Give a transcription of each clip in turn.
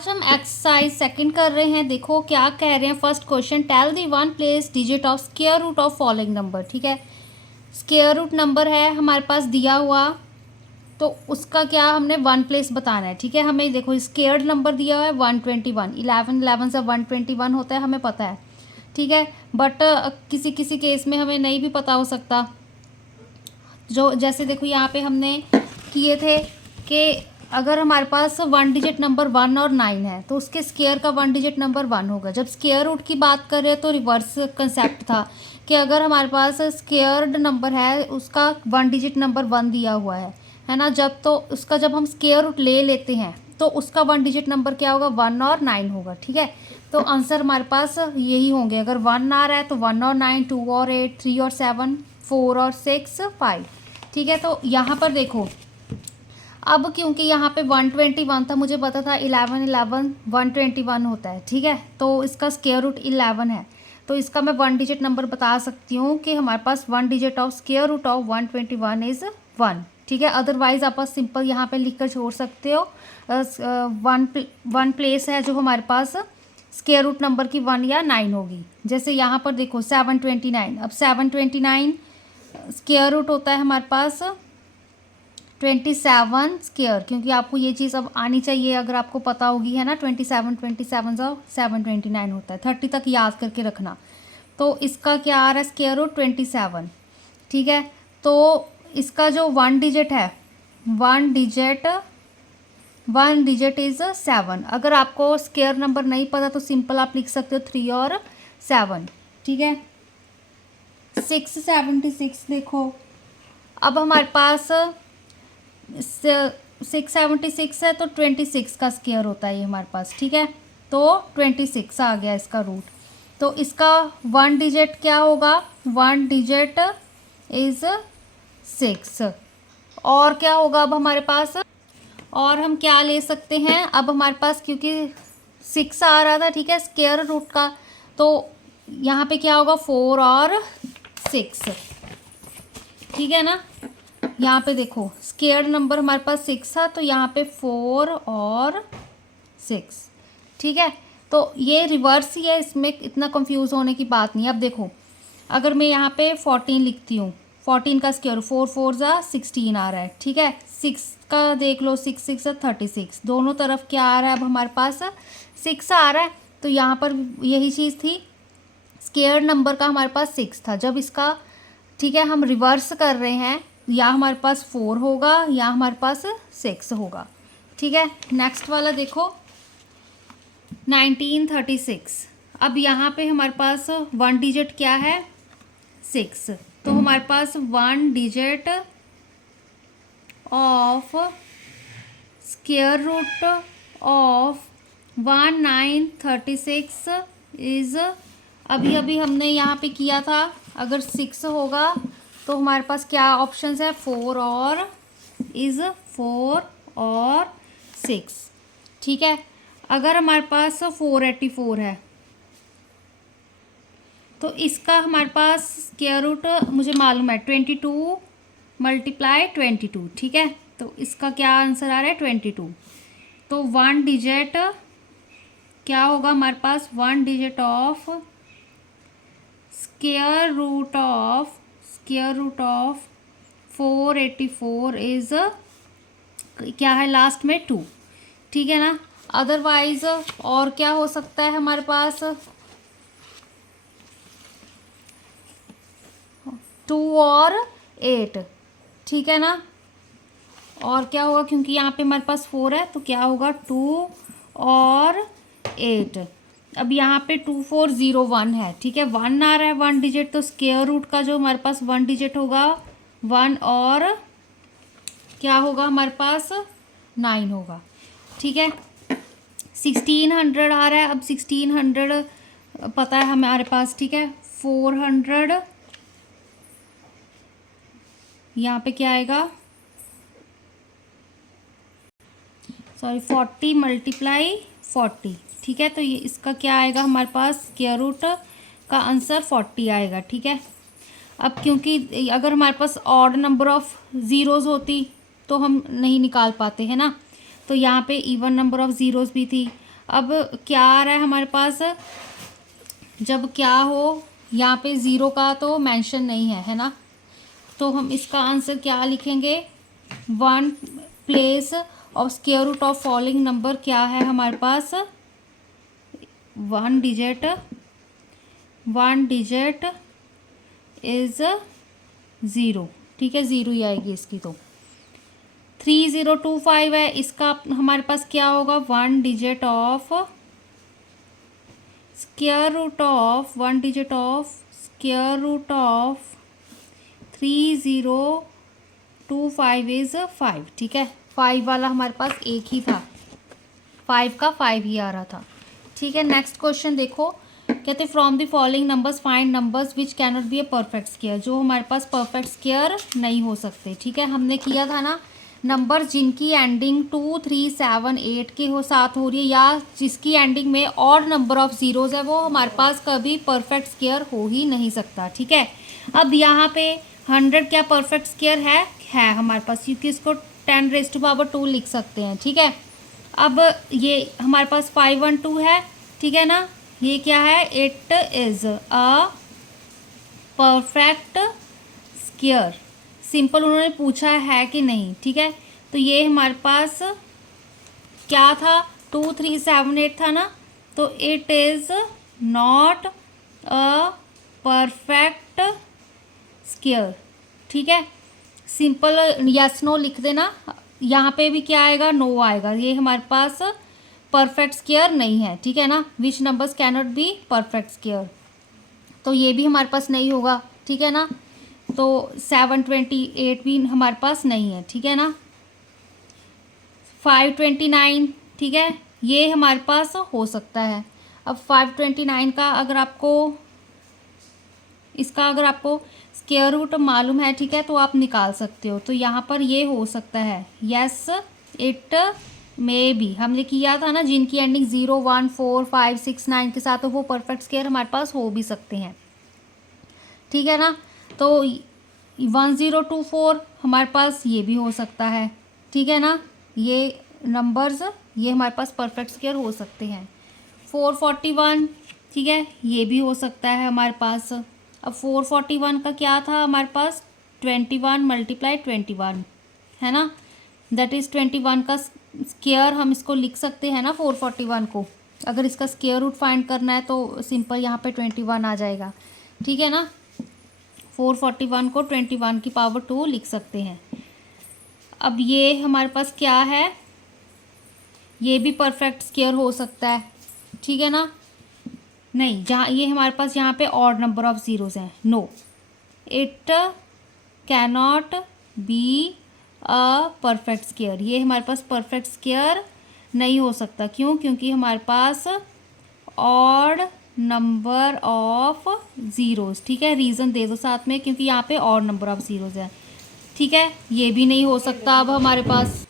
आज हम exercise second कर रहे हैं। देखो क्या कह रहे हैं। First question, tell the one place digit of square root of following number. ठीक है, स्क्वायर रूट नंबर है हमारे पास दिया हुआ, तो उसका क्या हमने वन प्लेस बताना है। ठीक है, हमें देखो स्क्वायर्ड नंबर दिया हुआ है 121, 11 से 121 होता है, हमें पता है। ठीक है, बट किसी किसी केस में हमें नहीं भी पता हो सकता। जो जैसे देखो यहाँ पे हमने किए थे कि अगर हमारे पास वन डिजिट नंबर 1 और 9 है तो उसके स्क्वायर का वन डिजिट नंबर 1 होगा। जब स्क्वायर रूट की बात कर रहे हैं तो रिवर्स कंसेप्ट था कि अगर हमारे पास स्क्वायर्ड नंबर है उसका वन डिजिट नंबर 1 दिया हुआ है ना, जब हम स्क्वायर रूट ले लेते हैं तो उसका वन डिजिट नंबर क्या होगा, 1 और 9 होगा। ठीक है, तो आंसर हमारे पास यही होंगे। अगर 1 आ रहा है तो 1 और 9, 2 और 8, 3 और 7, 4 और 6, 5। ठीक है, तो यहाँ पर देखो, अब क्योंकि यहाँ पे 121 था, मुझे पता था 11 11 121 होता है। ठीक है, तो इसका स्क्वायर रूट 11 है, तो इसका मैं वन डिजिट नंबर बता सकती हूँ कि हमारे पास one digit of square root of 121 is 1। ठीक है, अदरवाइज आप सिंपल यहाँ पे लिख कर छोड़ सकते हो। वन प्लेस है जो हमारे पास स्क्वायर रूट नंबर की 1 या 9 होगी। जैसे यहाँ पर देखो 729, अब 729 स्क्वायर रूट होता है हमारे पास 27 स्क्वायर, क्योंकि आपको ये चीज़ अब आनी चाहिए, अगर आपको पता होगी, है ना। 27 जो 729 होता है, 30 तक याद करके रखना। तो इसका क्या आ रहा है, स्क्वायर रूट 27। ठीक है, तो इसका जो वन डिजिट है, वन डिजिट इज़ 7। अगर आपको स्क्वायर नंबर नहीं पता तो सिंपल आप लिख सकते हो 3 और 7। ठीक है, 676 देखो, अब हमारे पास 676 है तो 26 का स्क्वायर होता है ये हमारे पास। ठीक है, तो 26 आ गया इसका रूट। तो इसका वन डिजिट क्या होगा, वन डिजिट इज़ 6। और क्या होगा अब हमारे पास, और हम क्या ले सकते हैं अब हमारे पास, क्योंकि 6 आ रहा था, ठीक है, स्क्वायर रूट का, तो यहाँ पे क्या होगा, 4 और 6। ठीक है ना, यहाँ पे देखो स्क्वायर नंबर हमारे पास 6 था, तो यहाँ पे 4 और 6। ठीक है, तो ये रिवर्स ही है, इसमें इतना कंफ्यूज होने की बात नहीं है। अब देखो, अगर मैं यहाँ पे 14 लिखती हूँ, 14 का स्क्वायर 4 4 जा 16 आ रहा है। ठीक है, 6 का देख लो, 6 6 36, दोनों तरफ क्या आ रहा है, अब हमारे पास 6 आ रहा है। तो यहाँ पर यही चीज़ थी, स्क्वायर नंबर का हमारे पास 6 था। जब इसका, ठीक है, हम रिवर्स कर रहे हैं, या हमारे पास 4 होगा या हमारे पास 6 होगा। ठीक है, नेक्स्ट वाला देखो 1936। अब यहाँ पे हमारे पास वन डिजिट क्या है, 6, तो हमारे पास one digit of square root of 1936 is, अभी अभी हमने यहाँ पे किया था, अगर 6 होगा तो हमारे पास क्या ऑप्शंस है, 4 और 6। ठीक है, अगर हमारे पास 484 है तो इसका हमारे पास स्क्वायर रूट मुझे मालूम है 22 मल्टीप्लाई 22। ठीक है, तो इसका क्या आंसर आ रहा है, 22। तो वन डिजिट क्या होगा हमारे पास, one digit of square root of 484 is क्या है, लास्ट में 2। ठीक है ना, अदरवाइज और क्या हो सकता है हमारे पास, 2 और 8। ठीक है ना, और क्या होगा, क्योंकि यहाँ पे हमारे पास 4 है तो क्या होगा, 2 और 8। अब यहाँ पे 2401 है। ठीक है, 1 आ रहा है वन डिजिट, तो स्क्वायर रूट का जो हमारे पास वन डिजिट होगा 1 और क्या होगा हमारे पास 9 होगा। ठीक है, 1600 आ रहा है, अब 1600 पता है हमारे पास। ठीक है, 400 यहाँ पे क्या आएगा, सॉरी 40 मल्टीप्लाई 40। ठीक है, तो ये इसका क्या आएगा हमारे पास, स्क्वायर रूट का आंसर 40 आएगा। ठीक है, अब क्योंकि अगर हमारे पास ऑड नंबर ऑफ ज़ीरोज़ होती तो हम नहीं निकाल पाते हैं ना, तो यहाँ पे इवन नंबर ऑफ ज़ीरोज़ भी थी। अब क्या आ रहा है हमारे पास, जब क्या हो, यहाँ पे ज़ीरो का तो मेंशन नहीं है ना, तो हम इसका आंसर क्या लिखेंगे, one place of square root of following number क्या है हमारे पास, वन डिजिट इज़ ज़ीरो। ठीक है, ज़ीरो ही आएगी इसकी। तो 3025 है, इसका हमारे पास क्या होगा, one digit of square root of, one digit of square root of 3025 is 5। ठीक है, 5 वाला हमारे पास एक ही था, 5 का 5 ही आ रहा था। ठीक है, नेक्स्ट क्वेश्चन देखो, कहते from the following numbers find numbers which cannot be a perfect square, जो हमारे पास परफेक्ट स्क्वायर नहीं हो सकते। ठीक है, हमने किया था ना, नंबर जिनकी एंडिंग 2, 3, 7, 8 के साथ हो रही है, या जिसकी एंडिंग में ऑड नंबर ऑफ ज़ीरोज़ है, वो हमारे पास कभी परफेक्ट स्क्वायर हो ही नहीं सकता। ठीक है, अब यहाँ पे 100 क्या परफेक्ट स्क्वायर है हमारे पास, क्योंकि इसको 10⁻², लिख सकते हैं। ठीक है, अब ये हमारे पास 512 है। ठीक है ना, ये क्या है, it is a perfect square. Simple उन्होंने पूछा है कि नहीं। ठीक है, तो ये हमारे पास क्या था, 2, 3, 7, 8 था ना, तो it is not a perfect square. ठीक है, सिंपल यस नो लिख देना, यहाँ पे भी क्या आएगा, नो आएगा, ये हमारे पास परफेक्ट स्क्वायर नहीं है। ठीक है ना, which numbers cannot be perfect square, तो ये भी हमारे पास नहीं होगा। ठीक है ना, तो 728 भी हमारे पास नहीं है। ठीक है ना, 529, ठीक है, ये हमारे पास हो सकता है। अब 529 का अगर आपको स्क्वायर रूट मालूम है, ठीक है, तो आप निकाल सकते हो। तो यहाँ पर ये हो सकता है, यस इट मे बी, हमने किया था ना, जिनकी एंडिंग 0, 1, 4, 5, 6, 9 के साथ, तो वो परफेक्ट स्क्वायर हमारे पास हो भी सकते हैं। ठीक है ना, तो 1024 हमारे पास ये भी हो सकता है। ठीक है ना, ये नंबर्स ये हमारे पास परफेक्ट स्क्वायर हो सकते हैं। 441, ठीक है, ये भी हो सकता है हमारे पास। अब 441 का क्या था हमारे पास, 21 × 21 है ना, दैट इज़ 21 का स्क्वायर हम इसको लिख सकते हैं ना, 441 को। अगर इसका स्क्वायर रूट फाइंड करना है तो सिंपल यहाँ पे 21 आ जाएगा। ठीक है ना, 441 को 21 की पावर 2 लिख सकते हैं। अब ये हमारे पास क्या है, ये भी परफेक्ट स्क्वायर हो सकता है। ठीक है ना, नहीं, जहाँ ये हमारे पास यहाँ पे ऑड नंबर ऑफ ज़ीरोज़ हैं, no it cannot be a perfect square, ये हमारे पास परफेक्ट स्क्वायर नहीं हो सकता। क्यों, क्योंकि हमारे पास ऑड नंबर ऑफ ज़ीरोज़। ठीक है, रीज़न दे दो साथ में, क्योंकि यहाँ पे ऑड नंबर ऑफ ज़ीरोज़ है। ठीक है, ये भी नहीं हो सकता अब हमारे पास।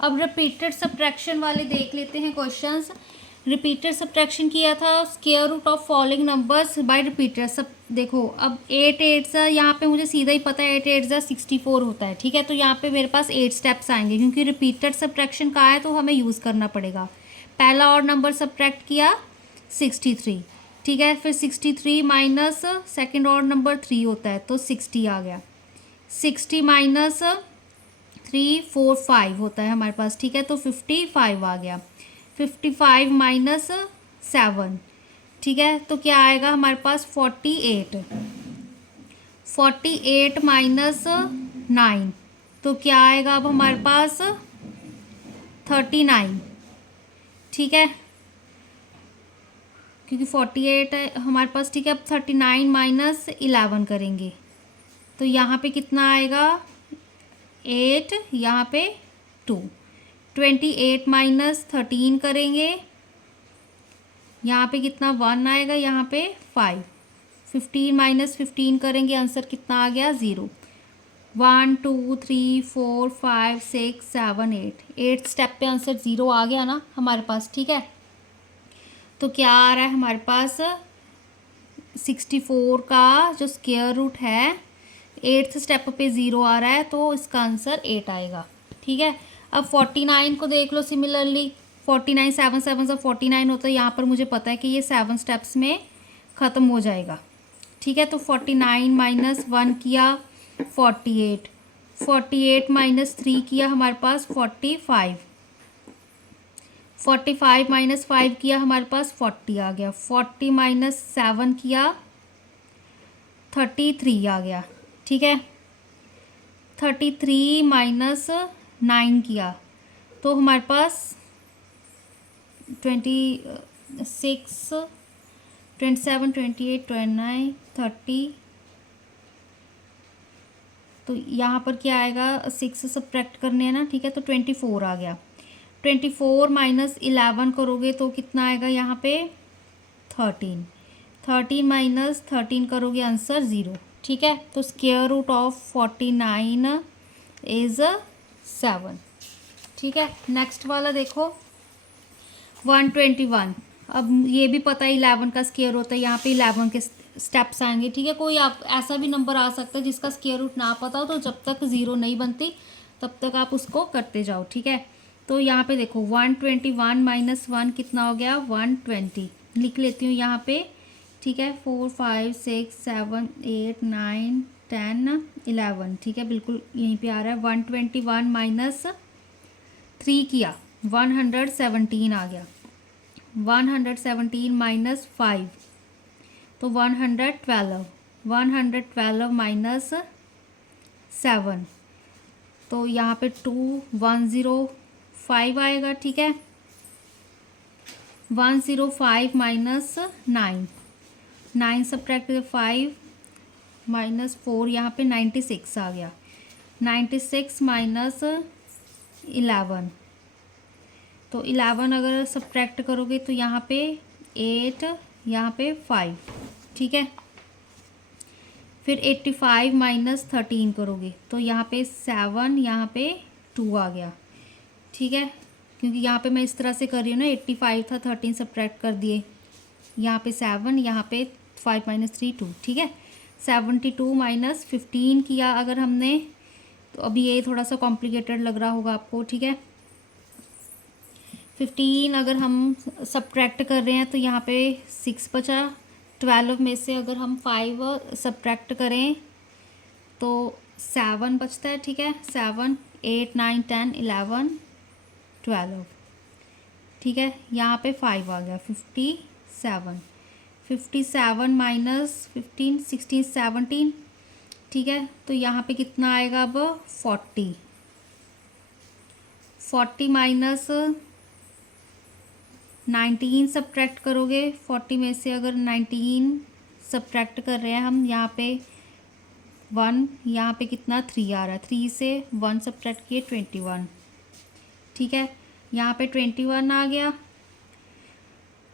अब रिपीटेड सब्ट्रैक्शन वाले देख लेते हैं क्वेश्चंस। रिपीटेड सब्ट्रैक्शन किया था, square root of following numbers by repeated. सब देखो, अब 8 8 यहाँ पे मुझे सीधा ही पता है 8 8 64 होता है। ठीक है, तो यहाँ पे मेरे पास 8 स्टेप्स आएंगे, क्योंकि रिपीटेड सब्ट्रैक्शन का है तो हमें यूज़ करना पड़ेगा। पहला और नंबर सब्ट्रैक्ट किया 63, ठीक है, फिर 63 माइनस सेकेंड और नंबर 3 होता है, तो 60 आ गया। 60 माइनस 3 4 5 होता है हमारे पास। ठीक है, तो 55 आ गया। 55 माइनस 7, ठीक है, तो क्या आएगा हमारे पास 48। 48 माइनस 9, तो क्या आएगा अब हमारे पास 39। ठीक है, क्योंकि 48 है हमारे पास। ठीक है, अब 39 माइनस 11 करेंगे, तो यहाँ पे कितना आएगा 8, यहाँ पे 2। 28 माइनस 13 करेंगे, यहाँ पे कितना 1 आएगा, यहाँ पे 5। 15 माइनस 15 करेंगे, आंसर कितना आ गया 0। 1 2 3 4 5 6 7 8 स्टेप पे आंसर 0 आ गया ना हमारे पास। ठीक है, तो क्या आ रहा है हमारे पास 64 का जो स्क्वायर रूट है 8th स्टेप पे 0 आ रहा है, तो इसका आंसर 8 आएगा। ठीक है, अब 49 को देख लो सिमिलरली। 49 7 7 से 49 होता है, यहाँ पर मुझे पता है कि ये 7 स्टेप्स में ख़त्म हो जाएगा। ठीक है, तो 49 माइनस 1 किया 48, 48 माइनस 3 किया हमारे पास 45, 45 माइनस 5 किया हमारे पास 40 आ गया, 40 माइनस 7 किया 33 आ गया। ठीक है, 33 माइनस 9 किया तो हमारे पास 26 27 28 29 30, तो यहाँ पर क्या आएगा, 6 सब्ट्रैक्ट करने हैं ना। ठीक है, तो 24 आ गया। 24 माइनस 11 करोगे तो कितना आएगा यहाँ पे 13, 13 माइनस 13 करोगे आंसर 0। ठीक है, तो स्क्वायर रूट ऑफ 49 इज़ 7। ठीक है, नेक्स्ट वाला देखो 121। अब ये भी पता है 11 का स्क्वायर होता है, यहाँ पे 11 के स्टेप्स आएंगे। ठीक है, कोई आप ऐसा भी नंबर आ सकता है जिसका स्क्वायर रूट ना पता हो, तो जब तक 0 नहीं बनती तब तक आप उसको करते जाओ। ठीक है, तो यहाँ पे देखो 121 माइनस 1 कितना हो गया 120, लिख लेती हूँ यहाँ पे। ठीक है, 4 5 6 7 8 9 10 11। ठीक है, बिल्कुल यहीं पे आ रहा है। 121 माइनस 3 किया 117 आ गया, 117 माइनस 5 तो 112, 112 माइनस 7 तो यहाँ पे 105 आएगा। ठीक है, 105 माइनस 9, 9 सब्ट्रैक्ट 5 माइनस 4, यहाँ पे 96 आ गया। 96 माइनस 11, तो 11 अगर सब्ट्रैक्ट करोगे तो यहाँ पे 8, यहाँ पे 5। ठीक है, फिर 85 माइनस 13 करोगे तो यहाँ पे 7, यहाँ पे 2 आ गया। ठीक है, क्योंकि यहाँ पे मैं इस तरह से कर रही हूँ ना, 85 था 13 सब्ट्रैक्ट कर दिए, यहाँ पे 7, यहाँ पे 5 माइनस 3 2। ठीक है, 72 माइनस 15 किया अगर हमने, तो अभी ये थोड़ा सा कॉम्प्लिकेटेड लग रहा होगा आपको। ठीक है, 15 अगर हम सब्ट्रैक्ट कर रहे हैं तो यहाँ पे 6 बचा। 12 में से अगर हम 5 सब्ट्रैक्ट करें तो 7 बचता है। ठीक है, 7 8 9 10 11 12। ठीक है, यहाँ पे 5 आ गया 57, 57 माइनस 15 16 17। ठीक है, तो यहाँ पे कितना आएगा अब 40, 40 माइनस 19 सब्ट्रैक्ट करोगे। 40 में से अगर 19 सब्ट्रैक्ट कर रहे हैं हम, यहाँ पे 1, यहाँ पे कितना 3 आ रहा है, 3 से 1 सब्ट्रैक्ट किए 21। ठीक है, यहाँ पे 21 आ गया।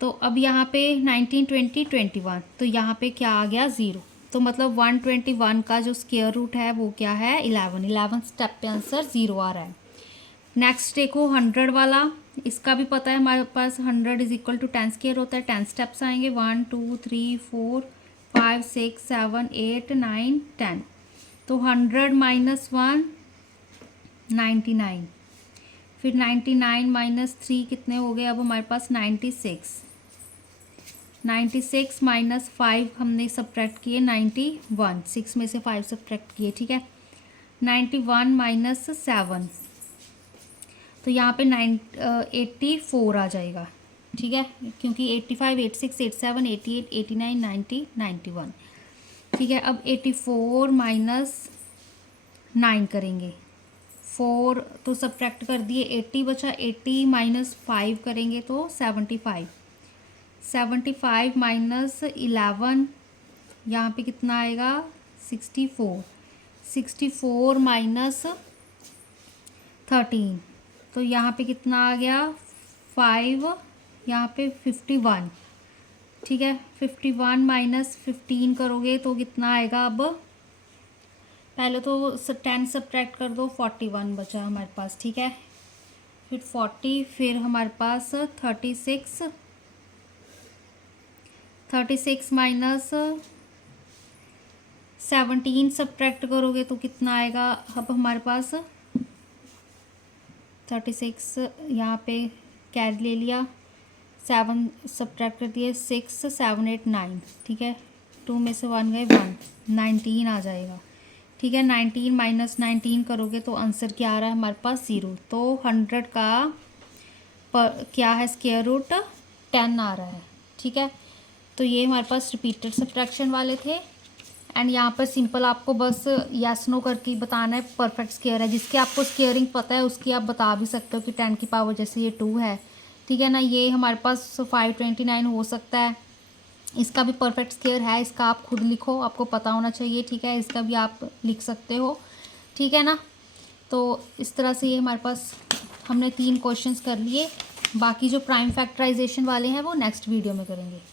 तो अब यहाँ पे 19 20 21, तो यहाँ पे क्या आ गया 0। तो मतलब 121 का जो स्क्वायर रूट है वो क्या है 11, 11 स्टेप पे आंसर 0 आ रहा है। नेक्स्ट देखो 100 वाला, इसका भी पता है हमारे पास 100 इज इक्वल टू 10 स्क्वायर होता है। 10 स्टेप्स आएंगे 1 2 3 4 5 6 7 8 9 10। तो 100 माइनस 1 99, फिर 99 माइनस 3 कितने हो गए अब हमारे पास 96, 96 माइनस 5 हमने सब्ट्रैक्ट किए 91, 6 में से 5 सब्ट्रैक्ट किए। ठीक है, 91 माइनस 7, तो यहाँ पे 84 आ जाएगा। ठीक है, क्योंकि 85 86 87 88 89 90 91। ठीक है, अब 84 माइनस 9 करेंगे, 4 तो सब्ट्रैक्ट कर दिए 80 बचा, 80 माइनस 5 करेंगे तो 75, 75 माइनस 11, यहाँ पे कितना आएगा 64, 64 माइनस 13, तो यहाँ पे कितना आ गया 5, यहाँ पे 51। ठीक है, 51 माइनस 15 करोगे तो कितना आएगा, अब पहले तो 10 सब्ट्रैक्ट कर दो 41 बचा हमारे पास। ठीक है, फिर 40, फिर हमारे पास 36, 36 माइनस 17 सब्ट्रैक्ट करोगे तो कितना आएगा अब हमारे पास 36, यहाँ पे कैरी ले लिया, 7 सब्ट्रैक्ट कर दिए, 6 7 8 9, ठीक है। 2 में से 1 गए 1, 19 आ जाएगा, ठीक है। 19 माइनस 19 करोगे तो आंसर क्या आ रहा है हमारे पास 0। तो 100 का क्या है स्क्वायर रूट 10 आ रहा है, ठीक है। तो ये हमारे पास रिपीटेड सब्ट्रैक्शन वाले थे। एंड यहाँ पर सिंपल आपको बस यस नो करके बताना है परफेक्ट स्क्वायर है। जिसके आपको स्क्वायरिंग पता है उसकी आप बता भी सकते हो कि 10 की पावर जैसे ये 2 है, ठीक है ना। ये हमारे पास 529 हो सकता है, इसका भी परफेक्ट स्क्वायर है। इसका आप खुद लिखो, आपको पता होना चाहिए, ठीक है। इसका भी आप लिख सकते हो, ठीक है ना। तो इस तरह से ये हमारे पास हमने 3 क्वेश्चंस कर लिए। बाकी जो प्राइम फैक्टराइजेशन वाले हैं वो नेक्स्ट वीडियो में करेंगे।